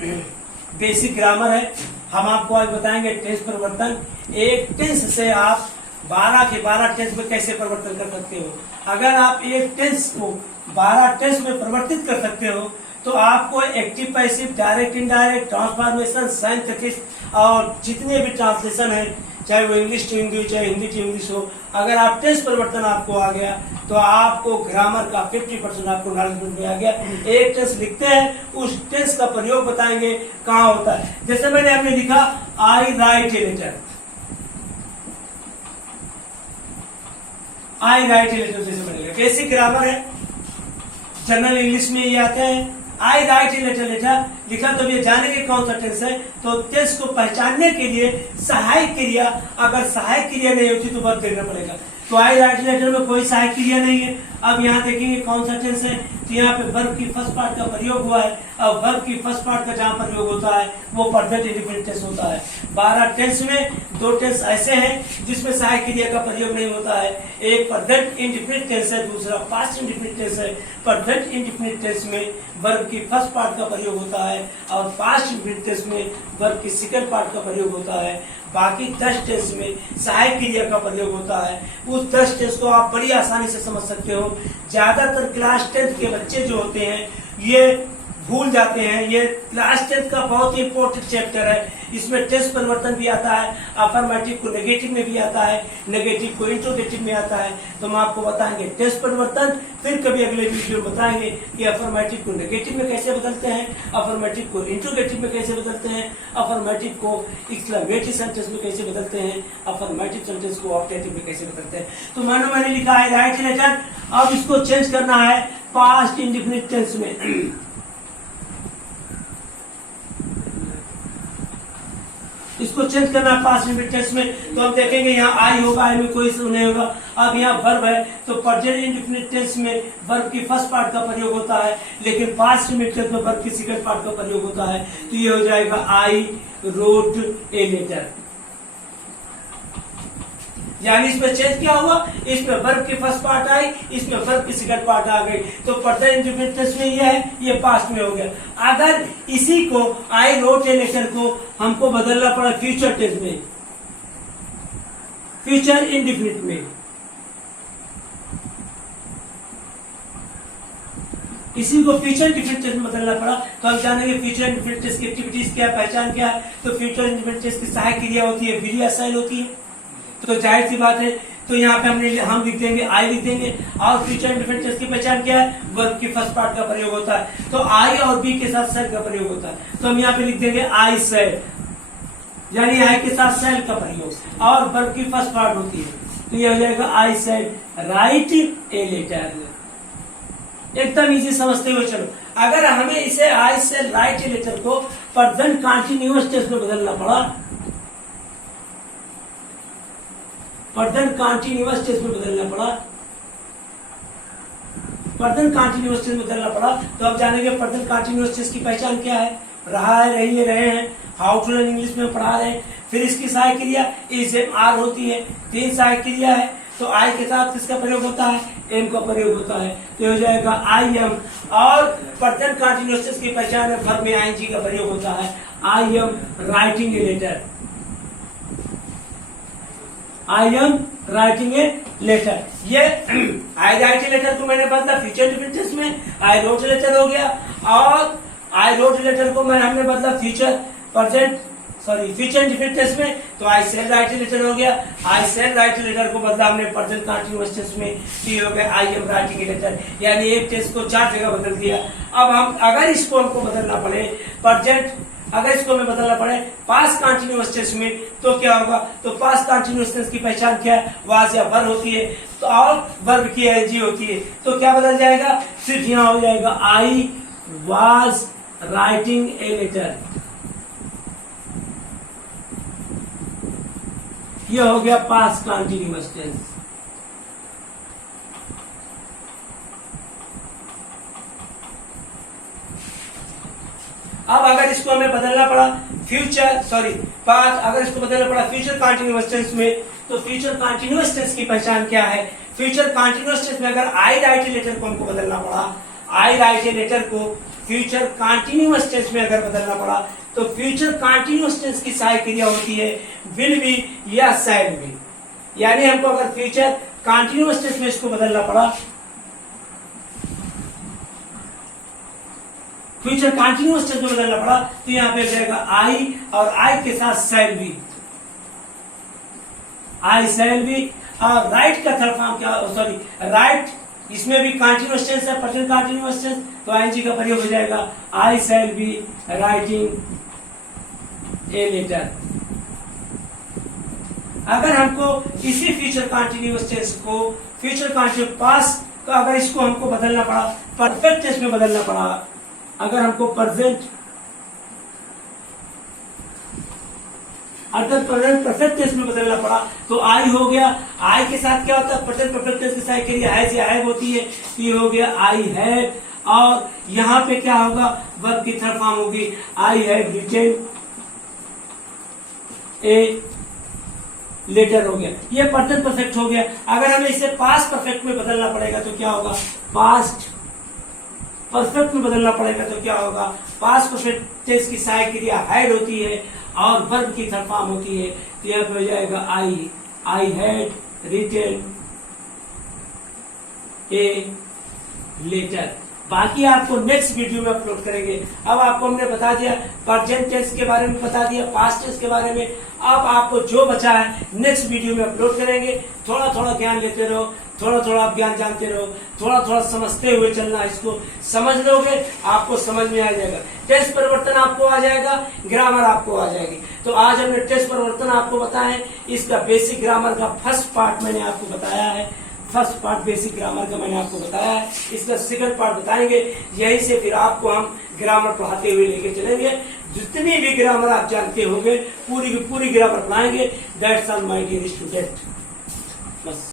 Basic grammar है। हम आपको आज बताएंगे टेंस परिवर्तन। एक टेंस से आप 12 के 12 टेंस में कैसे परिवर्तन कर सकते हो। अगर आप एक टेंस को 12 टेंस में परिवर्तित कर सकते हो तो आपको active, passive, direct, indirect, transformation, synthesis और जितने भी ट्रांसलेशन है, चाहे वो इंग्लिश टू हिंदी, चाहे हिंदी टू इंग्लिश हो, अगर आप टेंस परिवर्तन आपको आ गया तो आपको ग्रामर का 50% आपको नॉलेज में आ गया। एक टेंस लिखते हैं, उस टेंस का प्रयोग बताएंगे कहाँ होता है। जैसे मैंने आपने लिखा I write a letter, I write a letter, जैसे मैंने लिखा बेसिक ग्रामर है, जनरल इंग्लिश में ये आते हैं। आई राइट ए लेटर लिखा तो ये जानेंगे कौन सा टेंस है। तो टेंस को पहचानने के लिए सहायक क्रिया, अगर सहायक क्रिया नहीं होती तो वर्ब देखना पड़ेगा। तो आई राइट लेटर में कोई सहायक क्रिया नहीं है। अब यहाँ देखेंगे कौन सा टेंस है, तो यहाँ पे वर्ब की फर्स्ट पार्ट का प्रयोग हुआ है। अब वर्ब की फर्स्ट पार्ट का जहाँ प्रयोग होता है वो परफेक्ट इंडिफिनिट टेंस होता है। 12 टेंस में 2 टेंस ऐसे हैं जिसमें सहायक क्रिया का प्रयोग नहीं होता है। एक परफेक्ट इंडिफिनिट टेंस है, दूसरा पास्ट इंडिफिनिट टेंस है। परफेक्ट इंडिफिनिट टेंस में वर्ब की फर्स्ट पार्ट का प्रयोग होता है और पास्ट इंडिफिनिट टेंस में वर्ब की सेकंड पार्ट का प्रयोग होता है। बाकी 10 टेंस में सहायक क्रिया का प्रयोग होता है। उस 10 टेंस को आप बड़ी आसानी से समझ सकते हो। ज्यादातर क्लास 10 के बच्चे जो होते हैं ये भूल जाते हैं। ये क्लास 10 का बहुत ही इंपॉर्टेंट चैप्टर है। इसमें टेंस परिवर्तन भी आता है, अफर्मेटिव को नेगेटिव में भी आता है, नेगेटिव को इंट्रोगेटिव में आता है। तो हम आपको बताएंगे टेंस परिवर्तन, फिर कभी अगले वीडियो में बताएंगे कि अफर्मेटिव को नेगेटिव में कैसे बदलते हैं, अफर्मेटिव को इंट्रोगेटिव में कैसे बदलते हैं, अफर्मेटिव को एक्सक्लेमेटरी सेंटेंस में कैसे बदलते हैं, अफर्मेटिव सेंटेंस को ऑप्टेटिव में कैसे बदलते हैं। तो मैंने लिखा है राइट लेटर। अब इसको चेंज करना है पास्ट इंडिफिनिट टेंस में। इसको चेंज करना पास्ट इंडिफिनिट टेंस में। तो हम देखेंगे यहाँ आई होगा, आई में कोई नहीं होगा। अब यहाँ वर्ब है तो प्रेजेंट इंडिफिनिट टेंस में वर्ब की फर्स्ट पार्ट का प्रयोग होता है, लेकिन पास्ट इंडिफिनिट टेंस में वर्ब की सेकंड पार्ट का प्रयोग होता है। तो ये हो जाएगा आई रोट ए लेटर। यानी इसमें चेंज क्या हुआ, इसमें वर्ब की फर्स्ट पार्ट आई, इसमें वर्ब की सेकंड पार्ट आ गई। तो प्रेजेंट इंडिफिनिट टेंस में ये है, ये पास्ट में हो गया। अगर इसी को आई रोट ए लेटर को हमको बदलना पड़ा फ्यूचर टेंस में, फ्यूचर इंडिफिनिट में, इसी को फ्यूचर इंडिफिनिट टेंस में बदलना पड़ा तो हम जानेंगे फ्यूचर इंडिफिनिट टेंस की एक्टिविटीज क्या, पहचान क्या है। तो फ्यूचर इंडिफिनिट टेंस की सहायक क्रिया होती है, विल या शैल होती है। तो जाहिर सी बात है, तो यहाँ पे हम लिख देंगे आई लिख देंगे। और फ्यूचर इंडिफिनिट टेंस की पहचान क्या है, वर्ब की फर्स्ट पार्ट का प्रयोग होता है। तो आई और बी के साथ सेल का प्रयोग होता है। तो हम यहाँ पे लिख देंगे आई सेल, यानी आई के साथ सेल का प्रयोग, और वर्ब की फर्स्ट पार्ट होती है। तो ये हो जाएगा आई सेल राइट ए लेटर। एकदम इजी समझते हुए चलो। अगर हमें इसे आई सेल राइट ए लेटर को प्रेजेंट कंटीन्यूअस टेंस में बदलना पड़ा, प्रेजेंट कंटीन्यूअस टेंस में बदलना पड़ा, प्रेजेंट कंटीन्यूअस टेंस में बदलना पड़ा, तो अब जानेंगे प्रेजेंट कंटीन्यूअस टेंस की पहचान क्या है। रहा है, रही है, रहे हैं, हाउ टू लर्न इंग्लिश में पढ़ा रहे हैं। फिर इसकी सहायक क्रिया इज एम आर होती है, 3 सहायक क्रिया है। तो आई के साथ किसका प्रयोग होता है, एम का प्रयोग होता है। तो हो जाएगा आई एम। और प्रेजेंट कंटीन्यूअस टेंस की पहचान है, वर्ब में आईएनजी का प्रयोग होता है। I am writing a letter, I am writing a letter. ये आई राइट ए लेटर को मैंने बदला फ्यूचर इंडिफिनिट टेंस में, आई रोट ए लेटर हो गया। और आई रोट ए लेटर को हमने बदला फ्यूचर इंडिफिनिट टेंस में, तो आई सेल राइट ए लेटर हो गया। आई सेल राइट ए लेटर को बदला हमने प्रेजेंट कंटीन्यूअस टेंस में, तो हो गया I am writing a letter. यानी एक टेंस को 4 जगह बदल दिया। अब हम अगर इसको हमको बदलना पड़े प्रेजेंट, अगर इसको हमें बदलना पड़े पास्ट कंटीन्यूअस टेंस में, तो क्या होगा। तो पास्ट कंटीन्यूअस टेंस की पहचान क्या है, वाज या वर होती है, तो और वर्ब की आईएनजी होती है। तो क्या बदल जाएगा, सिर्फ यहाँ हो जाएगा I was writing a letter. ये हो गया पास्ट कंटीन्यूअस टेंस। अब अगर इसको हमें बदलना पड़ा अगर इसको बदलना पड़ा फ्यूचर कंटीन्यूअस टेंस में, तो फ्यूचर कंटीन्यूअस टेंस की पहचान क्या है। फ्यूचर कंटीन्यूअस टेंस में अगर आई राइट ए लेटर को हमको बदलना पड़ा, आई राइट ए लेटर को फ्यूचर कंटिन्यूअस टेंस में अगर बदलना पड़ा तो फ्यूचर कंटिन्यूअस टेंस की सहायक क्रिया होती है विल बी या शैल बी। यानी हमको अगर फ्यूचर कंटिन्यूअस टेंस में इसको बदलना पड़ा, फ्यूचर कंटिन्यूअस टेंस में बदलना पड़ा तो यहां पे जाएगा आई और आई के साथ shall be, I shall be. और राइट का थर्ड फॉर्म क्या, सॉरी राइट, इसमें भी कंटिन्यूअस टेंस है, प्रेजेंट कंटिन्यूअस टेंस, तो आईएनजी का प्रयोग हो जाएगा I shall be writing a letter. अगर हमको इसी फ्यूचर कंटिन्यूअस टेंस को फ्यूचर कंटिन्यूअस पास्ट का अगर इसको हमको बदलना पड़ा, परफेक्ट टेंस में बदलना पड़ा, अगर हमको प्रेजेंट अगर प्रेजेंट परफेक्ट टेंस में बदलना पड़ा तो आई हो गया, आई के साथ क्या होता है, प्रेजेंट परफेक्ट टेंस की सहायक क्रिया हैज या हैव होती है, तो ये हो गया आई हैव। और यहां पे क्या होगा, वर्ब की थर्ड फॉर्म होगी I have written a letter हो गया। ये प्रेजेंट परफेक्ट हो गया। अगर हमें इसे पास्ट परफेक्ट में बदलना पड़ेगा तो क्या होगा, पास्ट परफेक्ट में बदलना पड़ेगा तो क्या होगा, पास्ट परफेक्ट टेंस की सहायक क्रिया हैड होती है और वर्ब की थर्ड फॉर्म होती है, तो यहां पे हो जाएगा I had written a letter. बाकी आपको नेक्स्ट वीडियो में अपलोड करेंगे। अब आपको हमने बता दिया प्रेजेंट टेंस के बारे में, बता दिया पास्ट टेंस के बारे में। अब आपको जो बचा है नेक्स्ट वीडियो में अपलोड करेंगे। थोड़ा थोड़ा ज्ञान लेते रहो, थोड़ा थोड़ा आप ज्ञान जानते रहो, थोड़ा थोड़ा समझते हुए चलना। इसको समझ लोगे आपको समझ में आ जाएगा, टेंस परिवर्तन आपको आ जाएगा, ग्रामर आपको आ जाएगी। तो आज हमने टेंस परिवर्तन आपको बताया, इसका बेसिक ग्रामर का फर्स्ट पार्ट मैंने आपको बताया है, फर्स्ट पार्ट बेसिक ग्रामर का मैंने आपको बताया है। इसका सेकंड पार्ट बताएंगे, यहीं से फिर आपको हम ग्रामर पढ़ाते हुए लेके चलेंगे। जितनी भी ग्रामर आप जानते होंगे पूरी की पूरी ग्रामर पढ़ाएंगे। That's all my dear student. बस।